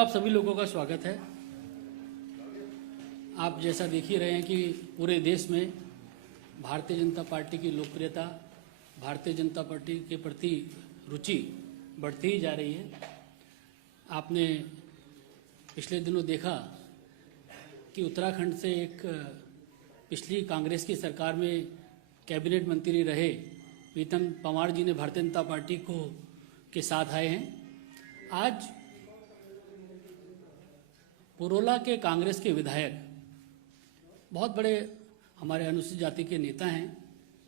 आप सभी लोगों का स्वागत है। आप जैसा देख ही रहे हैं कि पूरे देश में भारतीय जनता पार्टी की लोकप्रियता, भारतीय जनता पार्टी के प्रति रुचि बढ़ती ही जा रही है। आपने पिछले दिनों देखा कि उत्तराखंड से एक पिछली कांग्रेस की सरकार में कैबिनेट मंत्री रहे प्रीतम पंवार जी ने भारतीय जनता पार्टी के साथ आए हैं। आज पुरोला के कांग्रेस के विधायक, बहुत बड़े हमारे अनुसूचित जाति के नेता हैं,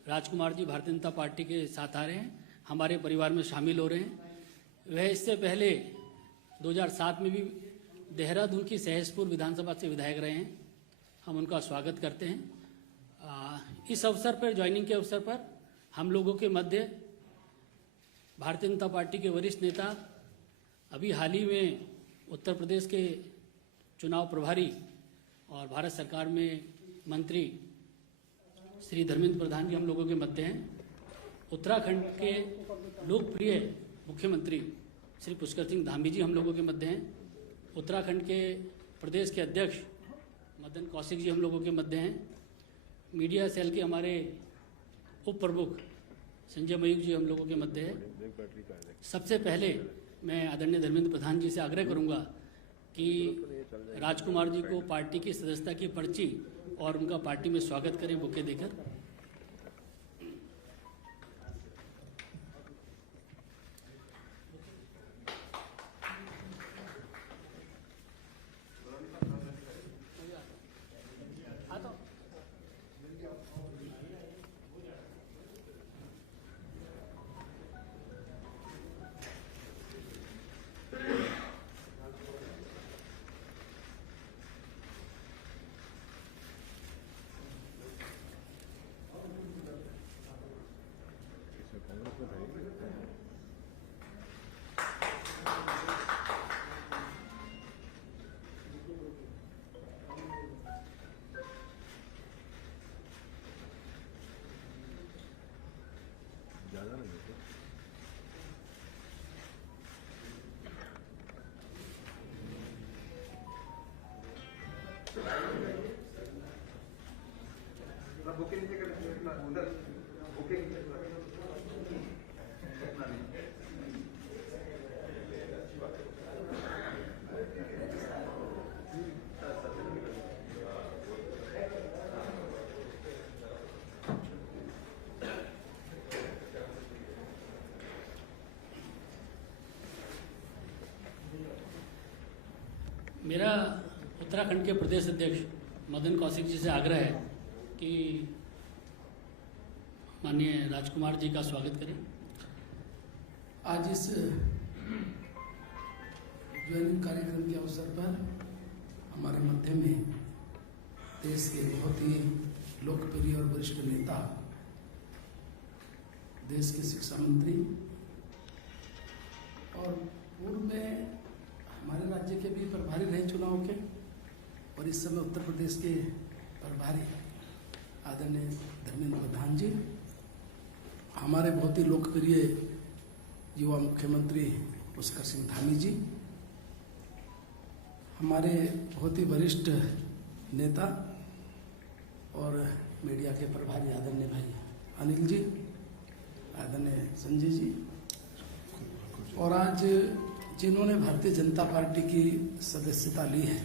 राजकुमार जी भारतीय जनता पार्टी के साथ आ रहे हैं, हमारे परिवार में शामिल हो रहे हैं। वह इससे पहले 2007 में भी देहरादून की सहसपुर विधानसभा से विधायक रहे हैं। हम उनका स्वागत करते हैं। इस अवसर पर, ज्वाइनिंग के अवसर पर, हम लोगों के मध्य भारतीय जनता पार्टी के वरिष्ठ नेता, अभी हाल ही में उत्तर प्रदेश के चुनाव प्रभारी और भारत सरकार में मंत्री श्री धर्मेंद्र प्रधान जी हम लोगों के मध्य हैं। उत्तराखंड के लोकप्रिय मुख्यमंत्री श्री पुष्कर सिंह धामी जी हम लोगों के मध्य हैं। उत्तराखंड के प्रदेश के अध्यक्ष मदन कौशिक जी हम लोगों के मध्य हैं। मीडिया सेल के हमारे उप प्रमुख संजय मयूख जी हम लोगों के मध्य है। सबसे पहले मैं आदरणीय धर्मेंद्र प्रधान जी से आग्रह करूंगा कि राजकुमार जी को पार्टी की सदस्यता की पर्ची और उनका पार्टी में स्वागत करें बुके देकर। मेरा उत्तराखंड के प्रदेश अध्यक्ष मदन कौशिक जी से आग्रह है कि माननीय राजकुमार जी का स्वागत करें। आज इस ज्वाइनिंग कार्यक्रम के अवसर पर हमारे मध्य में देश के बहुत ही लोकप्रिय और वरिष्ठ नेता, देश के शिक्षा मंत्री और पूर्व में हमारे राज्य के भी प्रभारी रहे चुनाव के, और इस समय उत्तर प्रदेश के प्रभारी आदरणीय धर्मेंद्र प्रधान जी, हमारे बहुत ही लोकप्रिय युवा मुख्यमंत्री पुष्कर सिंह धामी जी, हमारे बहुत ही वरिष्ठ नेता और मीडिया के प्रभारी आदरणीय भाई अनिल जी, आदरणीय संजय जी, और आज जिन्होंने भारतीय जनता पार्टी की सदस्यता ली है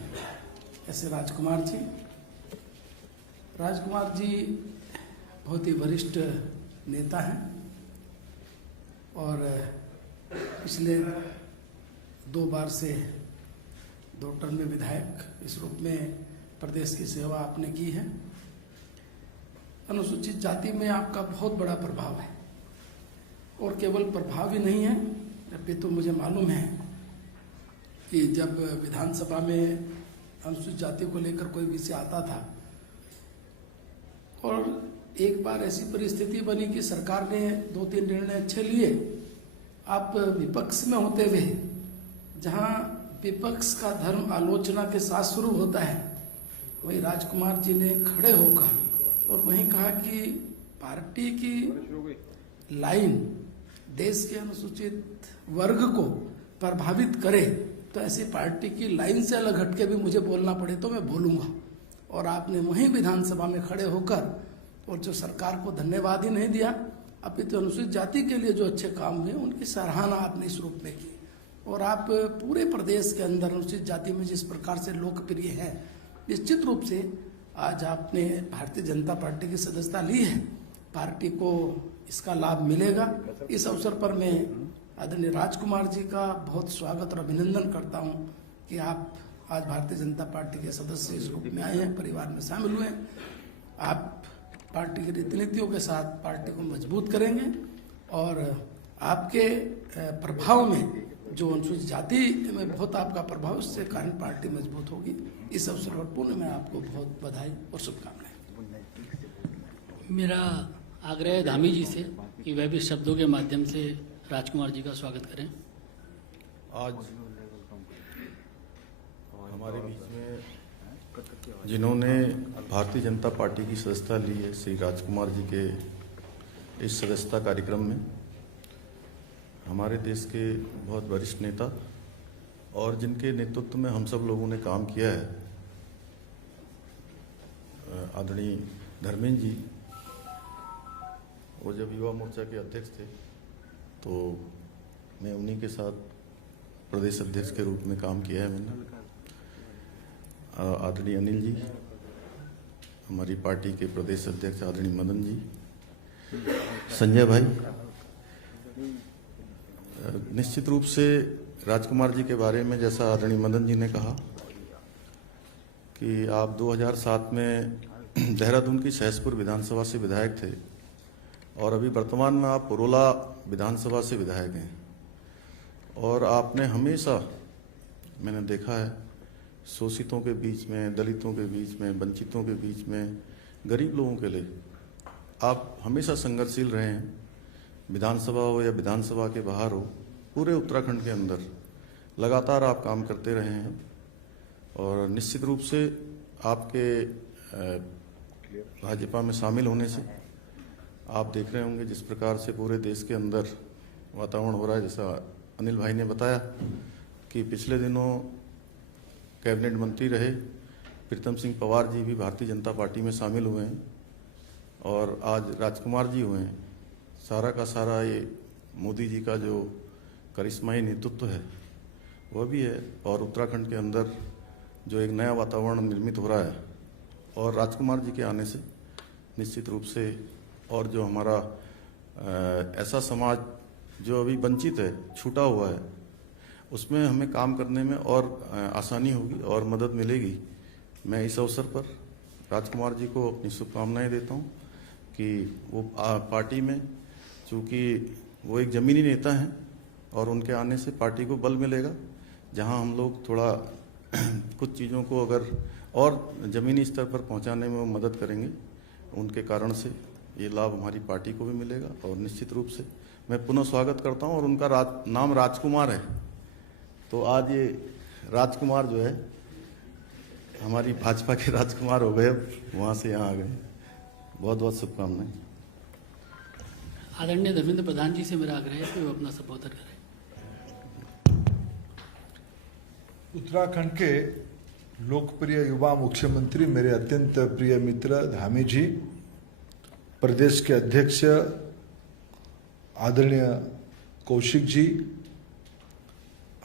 ऐसे राजकुमार जी। राजकुमार जी बहुत ही वरिष्ठ नेता हैं और पिछले 2 बार से 2 टर्म में विधायक इस रूप में प्रदेश की सेवा आपने की है। अनुसूचित जाति में आपका बहुत बड़ा प्रभाव है, और केवल प्रभाव ही नहीं है, जबकि तो मुझे मालूम है कि जब विधानसभा में अनुसूचित जाति को लेकर कोई विषय आता था और एक बार ऐसी परिस्थिति बनी कि सरकार ने 2-3 निर्णय अच्छे लिए, आप विपक्ष में होते हुए, जहां विपक्ष का धर्म आलोचना के साथ शुरू होता है, वही राजकुमार जी ने खड़े होकर और वहीं कहा कि पार्टी की लाइन देश के अनुसूचित वर्ग को प्रभावित करे तो ऐसी पार्टी की लाइन से अलग हटके भी मुझे बोलना पड़े तो मैं बोलूँगा। और आपने वहीं विधानसभा में खड़े होकर और जो सरकार को धन्यवाद ही नहीं दिया, अपितु अनुसूचित जाति के लिए जो अच्छे काम हुए उनकी सराहना आपने इस रूप में की। और आप पूरे प्रदेश के अंदर अनुसूचित जाति में जिस प्रकार से लोकप्रिय हैं, निश्चित रूप से आज आपने भारतीय जनता पार्टी की सदस्यता ली है, पार्टी को इसका लाभ मिलेगा। इस अवसर पर मैं आदरणीय राजकुमार जी का बहुत स्वागत और अभिनंदन करता हूं कि आप आज भारतीय जनता पार्टी के सदस्य इस रूप में आए हैं, परिवार में शामिल हुए हैं। आप पार्टी की रीति नीतियों के साथ पार्टी को मजबूत करेंगे और आपके प्रभाव में जो अनुसूचित जाति में बहुत आपका प्रभाव, उससे कारण पार्टी मजबूत होगी। इस अवसर पर पुनः मैं आपको बहुत बधाई और शुभकामनाएं। मेरा आग्रह है धामी जी से कि वह भी शब्दों के माध्यम से राजकुमार जी का स्वागत करें। आज हमारे बीच में जिन्होंने भारतीय जनता पार्टी की सदस्यता ली है, श्री राजकुमार जी के इस सदस्यता कार्यक्रम में हमारे देश के बहुत वरिष्ठ नेता और जिनके नेतृत्व में हम सब लोगों ने काम किया है, आदरणीय धर्मेंद्र जी, वो जब युवा मोर्चा के अध्यक्ष थे तो मैं उन्हीं के साथ प्रदेश अध्यक्ष के रूप में काम किया है मैंने। आदरणीय अनिल जी, हमारी पार्टी के प्रदेश अध्यक्ष आदरणीय मदन जी, संजय भाई, निश्चित रूप से राजकुमार जी के बारे में जैसा आदरणीय मदन जी ने कहा कि आप 2007 में देहरादून की सहसपुर विधानसभा से विधायक थे और अभी वर्तमान में आप पुरोला विधानसभा से विधायक हैं। और आपने हमेशा, मैंने देखा है, शोषितों के बीच में, दलितों के बीच में, वंचितों के बीच में, गरीब लोगों के लिए आप हमेशा संघर्षशील रहे हैं। विधानसभा हो या विधानसभा के बाहर हो, पूरे उत्तराखंड के अंदर लगातार आप काम करते रहे हैं। और निश्चित रूप से आपके भाजपा में शामिल होने से आप देख रहे होंगे जिस प्रकार से पूरे देश के अंदर वातावरण हो रहा है। जैसा अनिल भाई ने बताया कि पिछले दिनों कैबिनेट मंत्री रहे प्रीतम सिंह पवार जी भी भारतीय जनता पार्टी में शामिल हुए हैं और आज राजकुमार जी हुए हैं। सारा का सारा ये मोदी जी का जो करिश्माई नेतृत्व है वह भी है और उत्तराखंड के अंदर जो एक नया वातावरण निर्मित हो रहा है और राजकुमार जी के आने से निश्चित रूप से और जो हमारा ऐसा समाज जो अभी वंचित है, छूटा हुआ है, उसमें हमें काम करने में और आसानी होगी और मदद मिलेगी। मैं इस अवसर पर राजकुमार जी को अपनी शुभकामनाएं देता हूं कि वो पार्टी में, चूँकि वो एक ज़मीनी नेता हैं और उनके आने से पार्टी को बल मिलेगा। जहां हम लोग थोड़ा कुछ चीज़ों को अगर और ज़मीनी स्तर पर पहुंचाने में वो मदद करेंगे, उनके कारण से ये लाभ हमारी पार्टी को भी मिलेगा। और निश्चित रूप से मैं पुनः स्वागत करता हूं। और उनका नाम राजकुमार है, तो आज ये राजकुमार जो है हमारी भाजपा के राजकुमार हो गए, वहाँ से यहाँ आ गए। बहुत बहुत शुभकामनाएं। आदरणीय धर्मेंद्र प्रधान जी से मेरा आग्रह है कि वो अपना संबोधन करें। उत्तराखंड के लोकप्रिय युवा मुख्यमंत्री, मेरे अत्यंत प्रिय मित्र धामी जी, प्रदेश के अध्यक्ष आदरणीय कौशिक जी,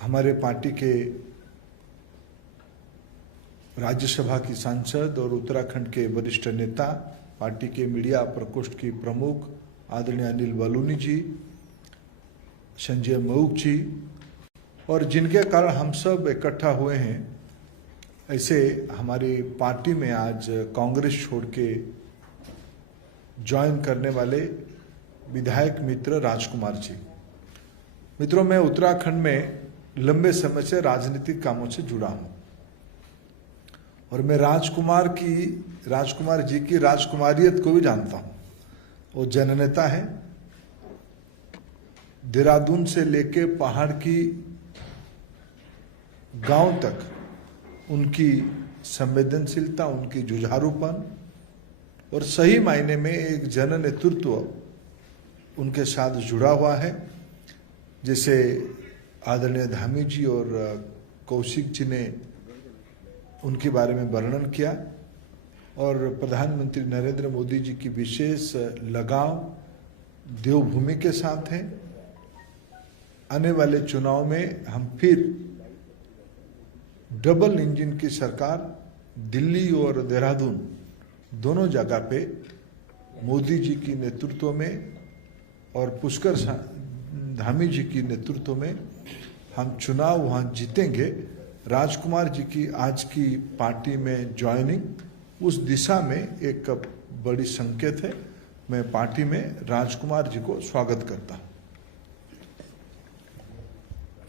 हमारे पार्टी के राज्यसभा की सांसद और उत्तराखंड के वरिष्ठ नेता, पार्टी के मीडिया प्रकोष्ठ की प्रमुख आदरणीय अनिल बलूनी जी, संजय मऊक जी, और जिनके कारण हम सब इकट्ठा हुए हैं, ऐसे हमारी पार्टी में आज कांग्रेस छोड़ के ज्वाइन करने वाले विधायक मित्र राजकुमार जी। मित्रों, मैं उत्तराखंड में लंबे समय से राजनीतिक कामों से जुड़ा हूं और मैं राजकुमार जी की राजकुमारियत को भी जानता हूं। वो जननेता है, देहरादून से लेके पहाड़ की गांव तक उनकी संवेदनशीलता, उनकी जुझारूपन और सही मायने में एक जन नेतृत्व उनके साथ जुड़ा हुआ है। जैसे आदरणीय धामी जी और कौशिक जी ने उनके बारे में वर्णन किया और प्रधानमंत्री नरेंद्र मोदी जी की विशेष लगाव देवभूमि के साथ है। आने वाले चुनाव में हम फिर डबल इंजन की सरकार दिल्ली और देहरादून दोनों जगह पे मोदी जी की नेतृत्व में और पुष्कर धामी जी की नेतृत्व में हम चुनाव वहां जीतेंगे। राजकुमार जी की आज की पार्टी में ज्वाइनिंग उस दिशा में एक बड़ी संकेत है। मैं पार्टी में राजकुमार जी को स्वागत करता हूं।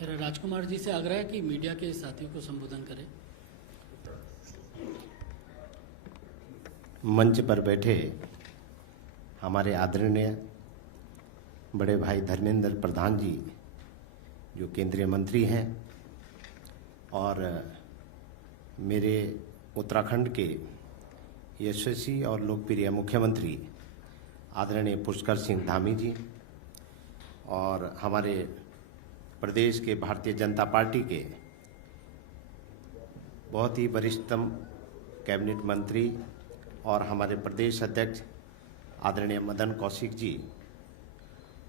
मेरा राजकुमार जी से आग्रह है कि मीडिया के साथियों को संबोधन करें। मंच पर बैठे हमारे आदरणीय बड़े भाई धर्मेंद्र प्रधान जी जो केंद्रीय मंत्री हैं और मेरे उत्तराखंड के यशस्वी और लोकप्रिय मुख्यमंत्री आदरणीय पुष्कर सिंह धामी जी और हमारे प्रदेश के भारतीय जनता पार्टी के बहुत ही वरिष्ठतम कैबिनेट मंत्री और हमारे प्रदेश अध्यक्ष आदरणीय मदन कौशिक जी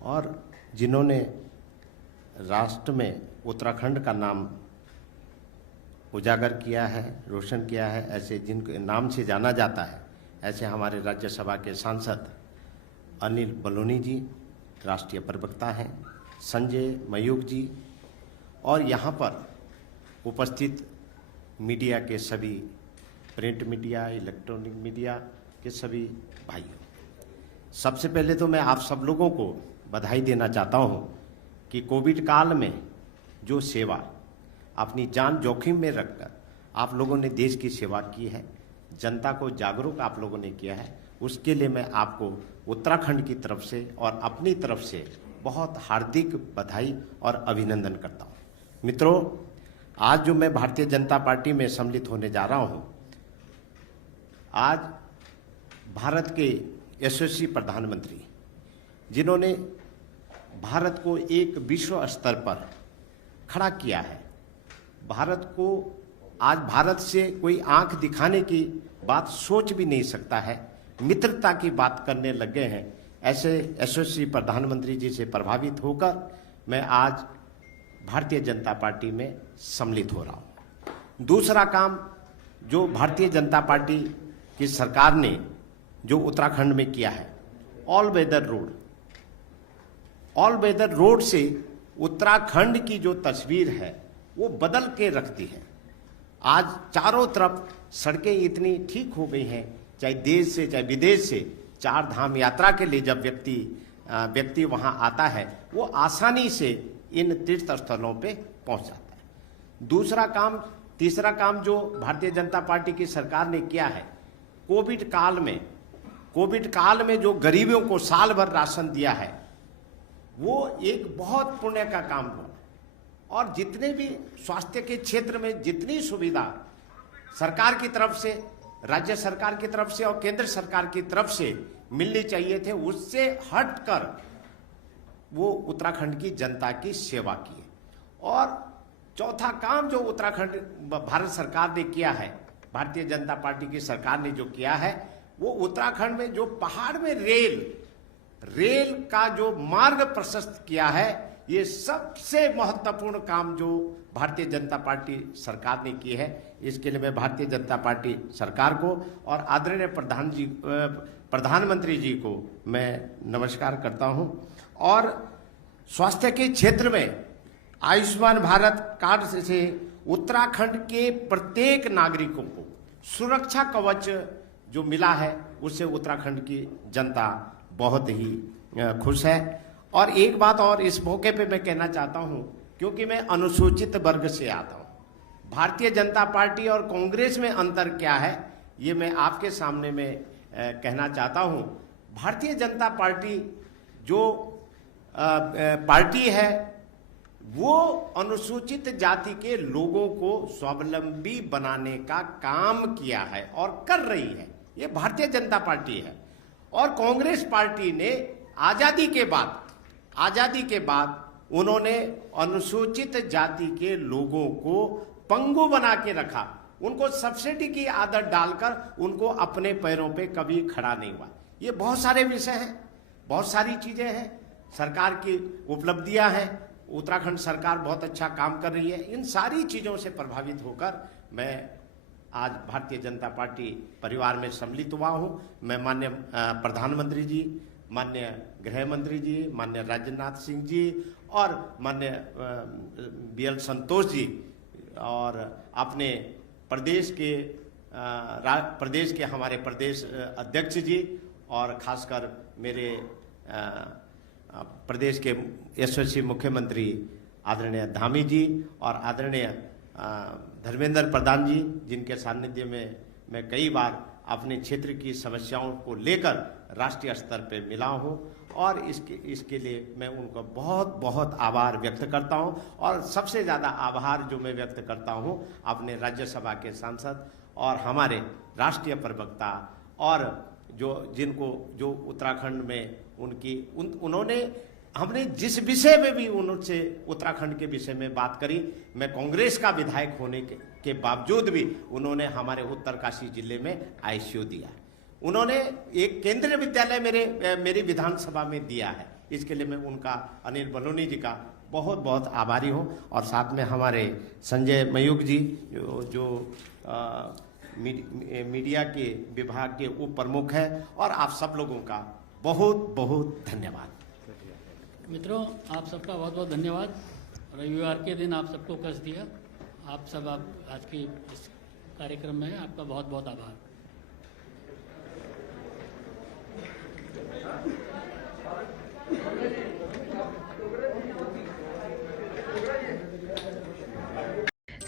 और जिन्होंने राष्ट्र में उत्तराखंड का नाम उजागर किया है, रोशन किया है, ऐसे जिनके नाम से जाना जाता है, ऐसे हमारे राज्यसभा के सांसद अनिल बलूनी जी राष्ट्रीय प्रवक्ता हैं, संजय मयूख जी और यहाँ पर उपस्थित मीडिया के सभी प्रिंट मीडिया, इलेक्ट्रॉनिक मीडिया के सभी भाइयों, सबसे पहले तो मैं आप सब लोगों को बधाई देना चाहता हूँ कि कोविड काल में जो सेवा अपनी जान जोखिम में रखकर आप लोगों ने देश की सेवा की है, जनता को जागरूक आप लोगों ने किया है, उसके लिए मैं आपको उत्तराखंड की तरफ से और अपनी तरफ से बहुत हार्दिक बधाई और अभिनंदन करता हूँ। मित्रों, आज जो मैं भारतीय जनता पार्टी में सम्मिलित होने जा रहा हूँ, आज भारत के यशस्वी प्रधानमंत्री जिन्होंने भारत को एक विश्व स्तर पर खड़ा किया है, भारत को आज भारत से कोई आंख दिखाने की बात सोच भी नहीं सकता है, मित्रता की बात करने लगे हैं, ऐसे यशस्वी प्रधानमंत्री जी से प्रभावित होकर मैं आज भारतीय जनता पार्टी में सम्मिलित हो रहा हूँ। दूसरा काम जो भारतीय जनता पार्टी की सरकार ने जो उत्तराखंड में किया है, ऑल वेदर रोड से उत्तराखंड की जो तस्वीर है वो बदल के रखती है। आज चारों तरफ सड़कें इतनी ठीक हो गई हैं, चाहे देश से चाहे विदेश से, 4 धाम यात्रा के लिए जब व्यक्ति वहां आता है वो आसानी से इन तीर्थ स्थलों पे पहुंच जाता है। तीसरा काम जो भारतीय जनता पार्टी की सरकार ने किया है, कोविड काल में जो गरीबों को साल भर राशन दिया है, वो एक बहुत पुण्य का काम हुआ। और जितने भी स्वास्थ्य के क्षेत्र में जितनी सुविधा सरकार की तरफ से, राज्य सरकार की तरफ से और केंद्र सरकार की तरफ से मिलनी चाहिए थे, उससे हटकर वो उत्तराखंड की जनता की सेवा की है। और चौथा काम जो उत्तराखंड भारत सरकार ने किया है, भारतीय जनता पार्टी की सरकार ने जो किया है, वो उत्तराखंड में जो पहाड़ में रेल का जो मार्ग प्रशस्त किया है, ये सबसे महत्वपूर्ण काम जो भारतीय जनता पार्टी सरकार ने की है। इसके लिए मैं भारतीय जनता पार्टी सरकार को और आदरणीय प्रधानमंत्री जी को मैं नमस्कार करता हूं। और स्वास्थ्य के क्षेत्र में आयुष्मान भारत कार्ड से उत्तराखंड के प्रत्येक नागरिकों को सुरक्षा कवच जो मिला है, उससे उत्तराखंड की जनता बहुत ही खुश है। और एक बात और इस मौके पे मैं कहना चाहता हूं, क्योंकि मैं अनुसूचित वर्ग से आता हूं, भारतीय जनता पार्टी और कांग्रेस में अंतर क्या है ये मैं आपके सामने में कहना चाहता हूं। भारतीय जनता पार्टी जो पार्टी है वो अनुसूचित जाति के लोगों को स्वावलंबी बनाने का काम किया है और कर रही है, ये भारतीय जनता पार्टी है। और कांग्रेस पार्टी ने आजादी के बाद उन्होंने अनुसूचित जाति के लोगों को पंगु बना के रखा, उनको सब्सिडी की आदत डालकर उनको अपने पैरों पे कभी खड़ा नहीं हुआ। ये बहुत सारे विषय हैं, बहुत सारी चीजें हैं, सरकार की उपलब्धियां हैं, उत्तराखंड सरकार बहुत अच्छा काम कर रही है। इन सारी चीजों से प्रभावित होकर मैं आज भारतीय जनता पार्टी परिवार में सम्मिलित हुआ हूं। मैं माननीय प्रधानमंत्री जी, माननीय गृह मंत्री जी, माननीय राजनाथ सिंह जी और माननीय BL संतोष जी और अपने प्रदेश के हमारे प्रदेश अध्यक्ष जी और खासकर मेरे प्रदेश के यशस्वी मुख्यमंत्री आदरणीय धामी जी और आदरणीय धर्मेंद्र प्रधान जी, जिनके सानिध्य में मैं कई बार अपने क्षेत्र की समस्याओं को लेकर राष्ट्रीय स्तर पर मिला हूं और इसके लिए मैं उनका बहुत बहुत आभार व्यक्त करता हूं। और सबसे ज़्यादा आभार जो मैं व्यक्त करता हूं अपने राज्यसभा के सांसद और हमारे राष्ट्रीय प्रवक्ता और जो उत्तराखंड में उन्होंने हमने जिस विषय में भी उनसे उत्तराखंड के विषय में बात करी, मैं कांग्रेस का विधायक होने के बावजूद भी उन्होंने हमारे उत्तरकाशी जिले में ICU दिया। उन्होंने एक केंद्रीय विद्यालय मेरी विधानसभा में दिया है। इसके लिए मैं उनका, अनिल बलूनी जी का बहुत बहुत आभारी हूं। और साथ में हमारे संजय मयूख जी जो मीडिया के विभाग के उप प्रमुख हैं, और आप सब लोगों का बहुत बहुत धन्यवाद। मित्रों, आप सबका बहुत बहुत धन्यवाद। रविवार के दिन आप सबको कष्ट दिया, आप सब आज की इस कार्यक्रम में आपका बहुत बहुत आभार।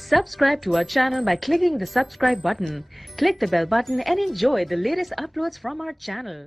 Subscribe to our channel by clicking the subscribe button. Click the bell button and enjoy the latest uploads from our channel.